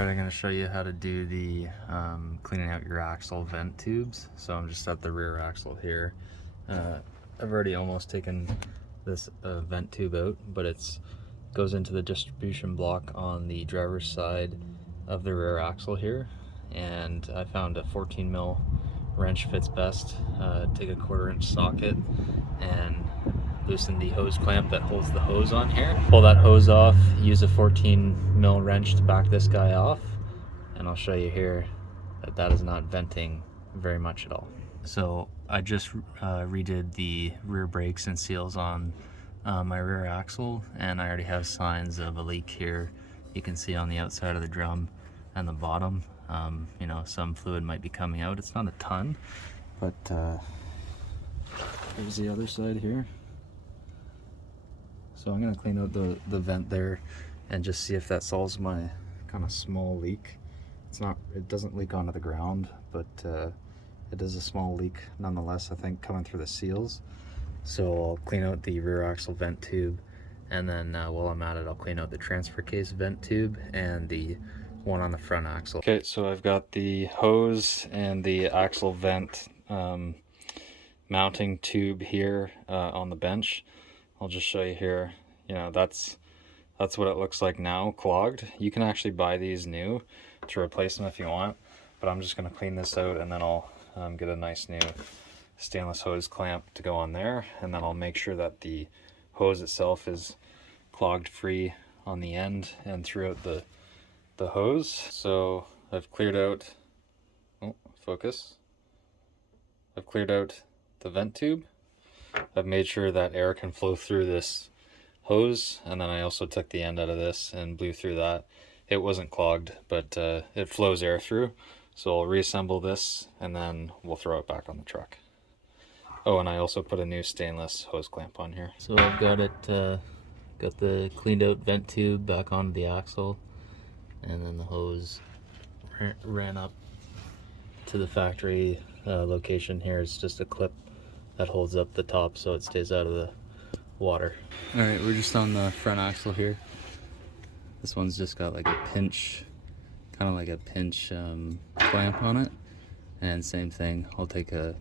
Alright, I'm going to show you how to do the cleaning out your axle vent tubes. So I'm just at the rear axle here. I've already almost taken this vent tube out, but it goes into the distribution block on the driver's side of the rear axle here. And I found a 14 mil wrench fits best. Take a 1/4 inch socket and loosen the hose clamp that holds the hose on here. Pull that hose off, use a 14 mil wrench to back this guy off, and I'll show you here that that is not venting very much at all. So I just redid the rear brakes and seals on my rear axle, and I already have signs of a leak here. You can see on the outside of the drum and the bottom, you know, some fluid might be coming out. It's not a ton, but there's the other side here. So I'm going to clean out the vent there and just see if that solves my kind of small leak. It doesn't leak onto the ground, but it is a small leak nonetheless, I think, coming through the seals. So I'll clean out the rear axle vent tube, and then while I'm at it, I'll clean out the transfer case vent tube and the one on the front axle. Okay, so I've got the hose and the axle vent mounting tube here on the bench. I'll just show you here. You know, that's what it looks like now, clogged. You can actually buy these new to replace them if you want, but I'm just going to clean this out, and then I'll get a nice new stainless hose clamp to go on there, and then I'll make sure that the hose itself is clogged free on the end and throughout the hose. So I've cleared out, I've cleared out the vent tube. I've made sure that air can flow through this hose, and then I also took the end out of this and blew through that. It wasn't clogged, but it flows air through. So I'll reassemble this, and then we'll throw it back on the truck. Oh, and I also put a new stainless hose clamp on here. So I've got it, got the cleaned out vent tube back onto the axle, and then the hose ran up to the factory location here. It's just a clip that holds up the top so it stays out of the water. All right, we're just on the front axle here. This one's just got like a pinch, kind of like a pinch clamp on it. And same thing, I'll take a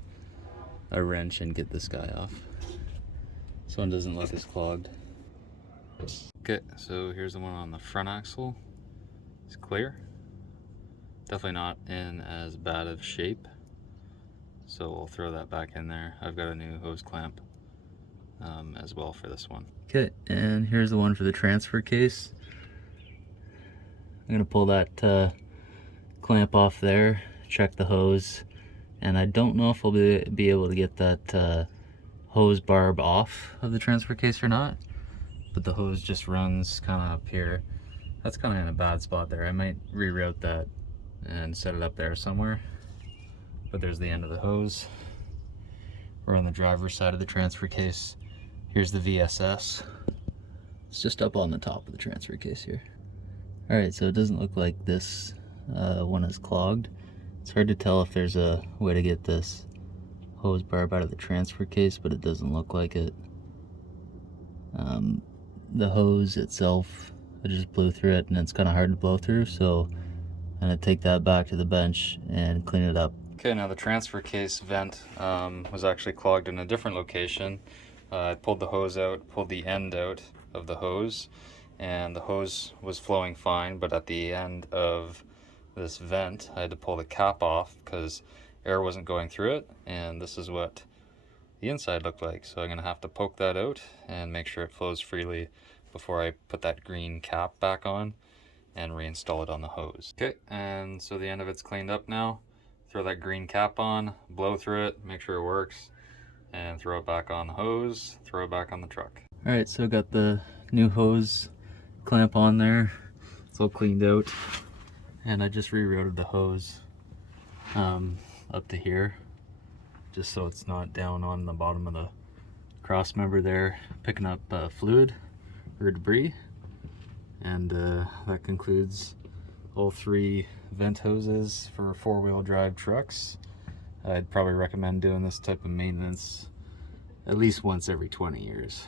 wrench and get this guy off. This one doesn't look as clogged. Okay, so here's the one on the front axle. It's clear. Definitely not in as bad of shape. So we'll throw that back in there. I've got a new hose clamp as well for this one. Okay, and here's the one for the transfer case. I'm gonna pull that clamp off there, check the hose, and I don't know if I'll be able to get that hose barb off of the transfer case or not, but the hose just runs kind of up here. That's kind of in a bad spot there. I might reroute that and set it up there somewhere. But there's the end of the hose. We're on the driver's side of the transfer case. Here's the VSS. It's just up on the top of the transfer case here. All right, so it doesn't look like this one is clogged. It's hard to tell if there's a way to get this hose barb out of the transfer case, but it doesn't look like it. The hose itself, I just blew through it, and it's kind of hard to blow through, so I'm gonna take that back to the bench and clean it up. Okay, now the transfer case vent was actually clogged in a different location. I pulled the hose out, pulled the end out of the hose, and the hose was flowing fine, but at the end of this vent, I had to pull the cap off because air wasn't going through it, and this is what the inside looked like. So I'm gonna have to poke that out and make sure it flows freely before I put that green cap back on and reinstall it on the hose. Okay, and so the end of it's cleaned up now. Throw that green cap on, blow through it, make sure it works, and throw it back on the hose, throw it back on the truck. All right, so I got the new hose clamp on there. It's all cleaned out, and I just rerouted the hose up to here, just so it's not down on the bottom of the cross member there, picking up fluid or debris. And that concludes all 3 vent hoses for 4-wheel drive trucks. I'd probably recommend doing this type of maintenance at least once every 20 years.